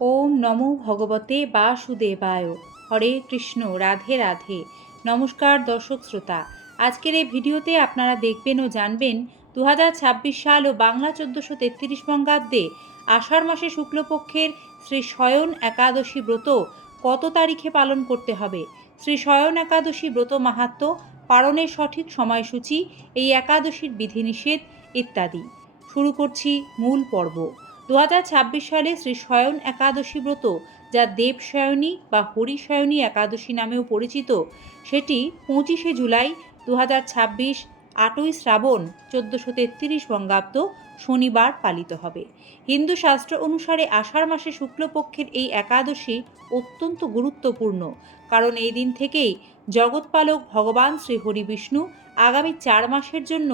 ওম নমো ভগবতে বাসুদেবায়। হরে কৃষ্ণ, রাধে রাধে। নমস্কার দর্শক শ্রোতা, আজকের এই ভিডিওতে আপনারা দেখবেন ও জানবেন 2026 সাল ও বাংলা 1433 বঙ্গাব্দে আষাঢ় মাসে শুক্লপক্ষের শ্রী শয়ন একাদশী ব্রত কত তারিখে পালন করতে হবে, শ্রী শয়ন একাদশী ব্রত মাহাত্ম্য, পালনের সঠিক সময়সূচি, এই একাদশীর বিধিনিষেধ ইত্যাদি। শুরু করছি মূল পর্ব। 2026 সালে শ্রী শয়ন একাদশী ব্রত, যা দেবশয়নী বা হরিশয়নী একাদশী নামেও পরিচিত, সেটি 25শে জুলাই 2026, 8ই শ্রাবণ 1433 বঙ্গাব্দ শনিবার পালিত হবে। হিন্দু শাস্ত্র অনুসারে আষাঢ় মাসে শুক্লপক্ষের এই একাদশী অত্যন্ত গুরুত্বপূর্ণ, কারণ এই দিন থেকেই জগৎপালক ভগবান শ্রী হরি বিষ্ণু আগামী 4 মাসের জন্য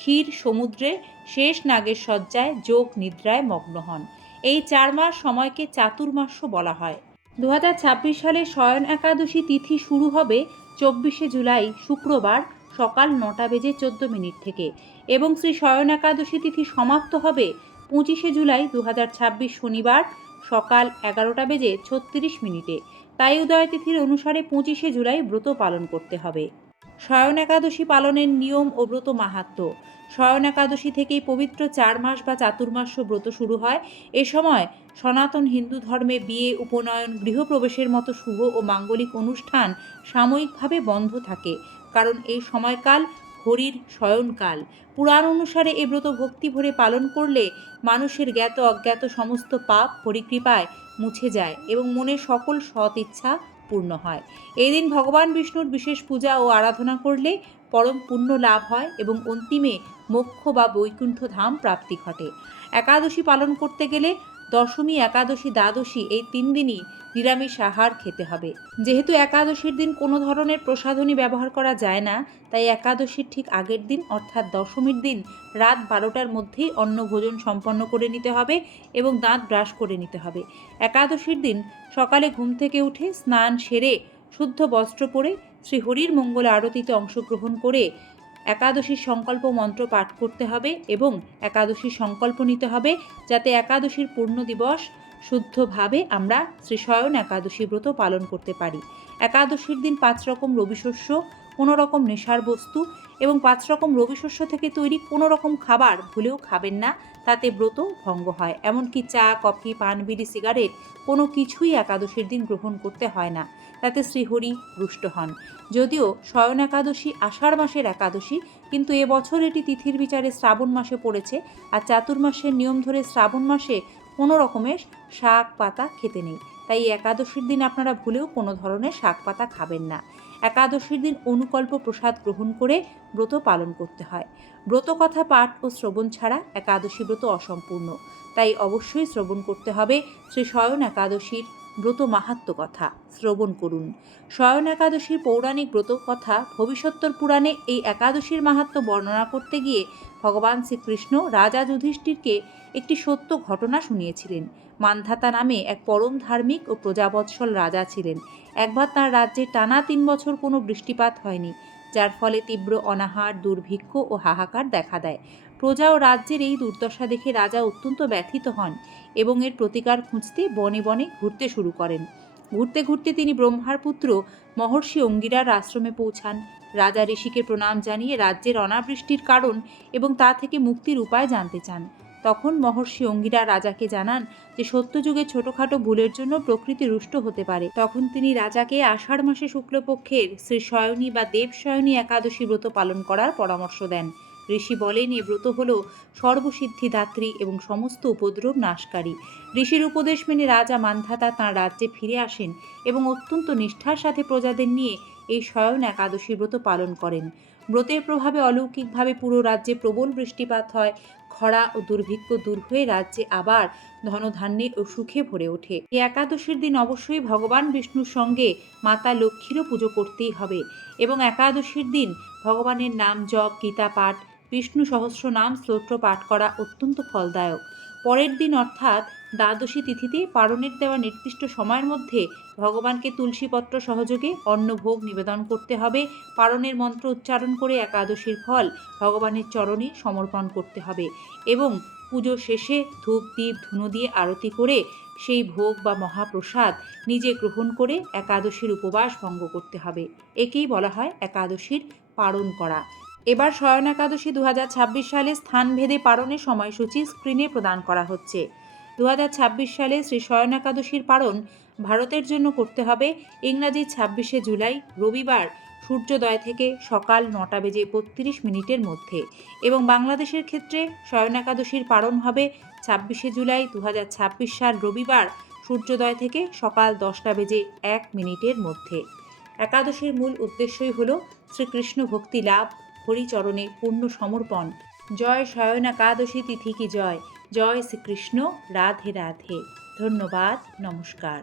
ক্ষীর সমুদ্রে শেষ নাগের শয্যায় যোগ নিদ্রায় মগ্ন হন। এই 4 মাস সময়কে চাতুর্মাস্য বলা হয়। 2026 সালে শয়ন একাদশী তিথি শুরু হবে 24শে জুলাই শুক্রবার সকাল 9:14 থেকে এবং শ্রী শয়ন একাদশী তিথি সমাপ্ত হবে 25শে জুলাই 2026 শনিবার সকাল 11:36। তাই উদয় তিথির অনুসারে 25শে জুলাই ব্রত পালন করতে হবে। শয়ন একাদশী পালনের নিয়ম ও ব্রত মাহাত্ম্য। শয়ন একাদশী থেকেই পবিত্র 4 মাস বা চাতুর্মাস্য ব্রত শুরু হয়। এ সময় সনাতন হিন্দু ধর্মে বিয়ে, উপনয়ন, গৃহপ্রবেশের মতো শুভ ও মাঙ্গলিক অনুষ্ঠান সাময়িকভাবে বন্ধ থাকে, কারণ এই সময়কাল হরির শয়নকাল। পুরাণ অনুসারে এ ব্রত ভক্তি ভরে পালন করলে মানুষের জ্ঞাত অজ্ঞাত সমস্ত পাপ হরিকৃপায় মুছে যায় এবং মনের সকল সৎ ইচ্ছা পূর্ণ হয়। এই দিন ভগবান বিষ্ণুর বিশেষ পূজা ও আরাধনা করলে পরম পুণ্য লাভ হয় এবং অন্তিমে মোক্ষ বা বৈকুণ্ঠ ধাম প্রাপ্তি ঘটে। একাদশী পালন করতে গেলে দশমী, একাদশী, দ্বাদশী এই 3 দিনই নিরামিষ আহার খেতে হবে। যেহেতু একাদশীর দিন কোনো ধরনের প্রসাধনী ব্যবহার করা যায় না, তাই একাদশীর ঠিক আগের দিন অর্থাৎ দশমীর দিন রাত 12টার মধ্যেই অন্ন ভোজন সম্পন্ন করে নিতে হবে এবং দাঁত ব্রাশ করে নিতে হবে। একাদশীর দিন সকালে ঘুম থেকে উঠে স্নান সেরে শুদ্ধ বস্ত্র পরে শ্রীহরির মঙ্গল আরতিতে অংশগ্রহণ করে একাদশীর সংকল্প মন্ত্র পাঠ করতে হবে এবং একাদশীর সংকল্প নিতে হবে, যাতে একাদশীর পূর্ণ দিবস শুদ্ধভাবে আমরা শ্রী শয়ন একাদশী ব্রত পালন করতে পারি। একাদশীর দিন 5 রকম রবিশস্য, কোনো রকম নেশার বস্তু এবং 5 রকম রবিশস্য থেকে তৈরি কোনো রকম খাবার ভুলেও খাবেন না, তাতে ব্রত ভঙ্গ হয়। এমনকি চা, কফি, পান, বিড়ি, সিগারেট কোনো কিছুই একাদশীর দিন গ্রহণ করতে হয় না, তাতে শ্রীহরি রুষ্ট হন। যদিও শয়ন একাদশী আষাঢ় মাসের একাদশী, কিন্তু এবছর এটি তিথির বিচারে শ্রাবণ মাসে পড়েছে, আর চাতুর্মাসের নিয়ম ধরে শ্রাবণ মাসে কোনো রকমের শাক পাতা খেতে নেই। তাই একাদশীর দিন আপনারা ভুলেও কোনো ধরনের শাক পাতা খাবেন না। একাদশীর দিন অনুকল্প প্রসাদ গ্রহণ করে ব্রত পালন করতে হয়। ব্রত কথা পাঠ ও শ্রবণ ছাড়া একাদশী ব্রত অসম্পূর্ণ, তাই অবশ্যই শ্রবণ করতে হবে শ্রী শয়ন একাদশীর ব্রত মাহাত্ম্য কথা। শ্রবণ করুন। শয়ন একাদশীর পৌরাণিক ব্রত কথা ভবিষ্যোত্তর পুরাণে এই একাদশীর মাহাত্ম্য বর্ণনা করতে গিয়ে ভগবান শ্রীকৃষ্ণ রাজা যুধিষ্ঠিরকে একটি সত্য ঘটনা শুনিয়েছিলেন। মান্ধাতা নামে এক পরম ধার্মিক ও প্রজাবৎসল রাজা ছিলেন। একবার তাঁর রাজ্যে টানা 3 বছর কোনো বৃষ্টিপাত হয়নি, যার ফলে তীব্র অনাহার, দুর্ভিক্ষ ও হাহাকার দেখা দেয়। প্রজা ও রাজ্যের এই দুর্দশা দেখে রাজা অত্যন্ত ব্যথিত হন এবং এর প্রতিকার খুঁজতে বনে বনে ঘুরতে শুরু করেন। ঘুরতে ঘুরতে তিনি ব্রহ্মার পুত্র মহর্ষি অঙ্গিরার আশ্রমে পৌঁছান। রাজা ঋষিকে প্রণাম জানিয়ে রাজ্যের অনাবৃষ্টির কারণ এবং তা থেকে মুক্তির উপায় জানতে চান। তখন মহর্ষি অঙ্গিরা রাজাকে জানান যে সত্যযুগে ছোটখাটো ভুলের জন্য প্রকৃতি রুষ্ট হতে পারে। তখন তিনি রাজাকে আষাঢ় মাসে শুক্লপক্ষের শ্রী শয়নী বা দেবশয়নী একাদশী ব্রত পালন করার পরামর্শ দেন। ঋষি বলেন, এ ব্রত হল সর্বসিদ্ধিদাত্রী এবং সমস্ত উপদ্রব নাশকারী। ঋষির উপদেশ মেনে রাজা মান্ধাতা তাঁর রাজ্যে ফিরে আসেন এবং অত্যন্ত নিষ্ঠার সাথে প্রজাদের নিয়ে এই শয়ন একাদশী ব্রত পালন করেন। ব্রতের প্রভাবে অলৌকিকভাবে পুরো রাজ্যে প্রবল বৃষ্টিপাত হয়। খরা ও দুর্ভিক্ষ দূর হয়ে রাজ্যে আবার ধনধান্যে ও সুখে ভরে ওঠে। এই একাদশীর দিন অবশ্যই ভগবান বিষ্ণুর সঙ্গে মাতা লক্ষ্মীরও পুজো করতেই হবে এবং একাদশীর দিন ভগবানের নাম জপ, গীতা পাঠ, বিষ্ণু সহস্রনাম স্তোত্র পাঠ করা অত্যন্ত ফলদায়ক। পরের দিন অর্থাৎ দ্বাদশী তিথিতে পারণের দেওয়া নির্দিষ্ট সময়ের মধ্যে ভগবানকে তুলসীপত্র সহযোগে অন্নভোগ নিবেদন করতে হবে। পারণের মন্ত্র উচ্চারণ করে একাদশীর ফল ভগবানের চরণে সমর্পণ করতে হবে এবং পুজো শেষে ধূপ, দীপ, ধুনো দিয়ে আরতি করে সেই ভোগ বা মহাপ্রসাদ নিজে গ্রহণ করে একাদশীর উপবাস ভঙ্গ করতে হবে। একেই বলা হয় একাদশীর পারণ করা। এবার শয়ন একাদশী 2026 সালে স্থানভেদে পারণের সময়সূচি স্ক্রিনে প্রদান করা হচ্ছে। 2026 সালে শ্রী শয়ন একাদশীর পারণ ভারতের জন্য করতে হবে ইংরাজি 26শে জুলাই রবিবার সূর্যোদয় থেকে সকাল 9:32 মধ্যে, এবং বাংলাদেশের ক্ষেত্রে শয়ন একাদশীর পারণ হবে 26শে জুলাই 2026 সাল রবিবার সূর্যোদয় থেকে সকাল 10:01 মধ্যে। একাদশীর মূল উদ্দেশ্যই হল শ্রীকৃষ্ণ ভক্তি লাভ, হরিচরণে পূর্ণ সমর্পণ। জয় শয়ন একাদশী তিথি কি জয়। জয় শ্রীকৃষ্ণ। রাধে রাধে। ধন্যবাদ। নমস্কার।